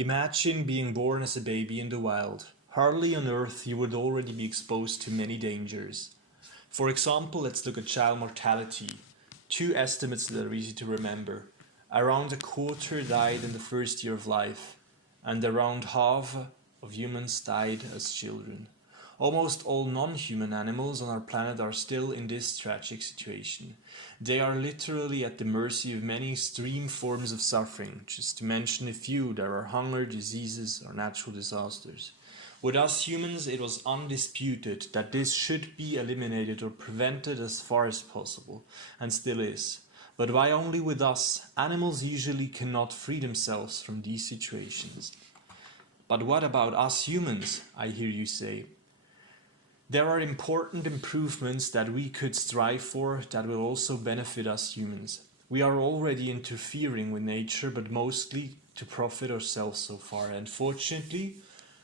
Imagine being born as a baby in the wild. Hardly on Earth you would already be exposed to many dangers. For example, let's look at child mortality. Two estimates that are easy to remember. Around a quarter died in the first year of life, and around half of humans died as children. Almost all non-human animals on our planet are still in this tragic situation. They are literally at the mercy of many extreme forms of suffering. Just to mention a few, there are hunger, diseases, or natural disasters. With us humans, it was undisputed that this should be eliminated or prevented as far as possible, and still is. But why only with us? Animals usually cannot free themselves from these situations. But what about us humans, I hear you say? There are important improvements that we could strive for that will also benefit us humans. We are already interfering with nature, but mostly to profit ourselves so far, and fortunately,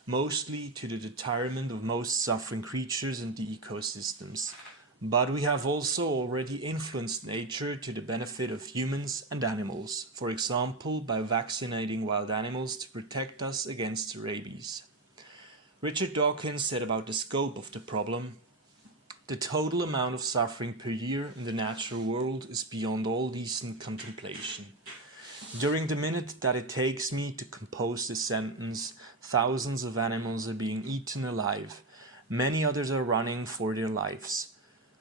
mostly to the detriment of most suffering creatures and the ecosystems. But we have also already influenced nature to the benefit of humans and animals, for example by vaccinating wild animals to protect us against rabies. Richard Dawkins said about the scope of the problem, "The total amount of suffering per year in the natural world is beyond all decent contemplation." During the minute that it takes me to compose this sentence, thousands of animals are being eaten alive. Many others are running for their lives,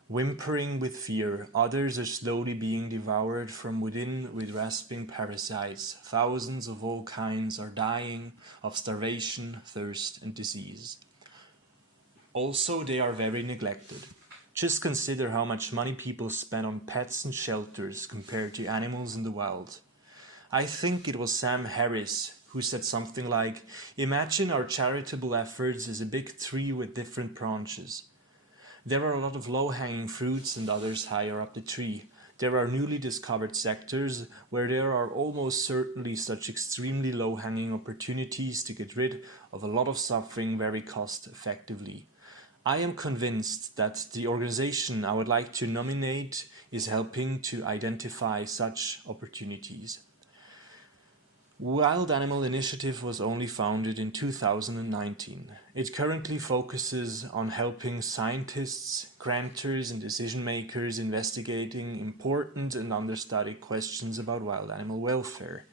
whimpering with fear. Others are slowly being devoured from within with rasping parasites. Thousands of all kinds are dying of starvation, thirst, and disease. Also, they are very neglected. Just consider how much money people spend on pets and shelters compared to animals in the wild. I think it was Sam Harris who said something like, "Imagine our charitable efforts as a big tree with different branches. There are a lot of low-hanging fruits and others higher up the tree. There are newly discovered sectors where there are almost certainly such extremely low-hanging opportunities to get rid of a lot of suffering very cost-effectively. I am convinced that the organization I would like to nominate is helping to identify such opportunities." Wild Animal Initiative was only founded in 2019. It currently focuses on helping scientists, grantors and decision makers investigating important and understudied questions about wild animal welfare.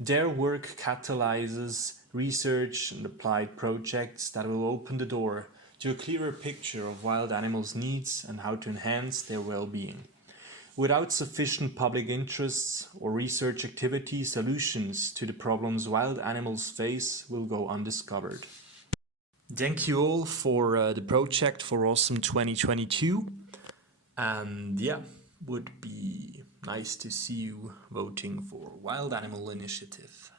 Their work catalyzes research and applied projects that will open the door to a clearer picture of wild animals' needs and how to enhance their well-being. Without sufficient public interests or research activity, solutions to the problems wild animals face will go undiscovered. Thank you all for the project for Awesome 2022. And yeah, would be nice to see you voting for Wild Animal Initiative.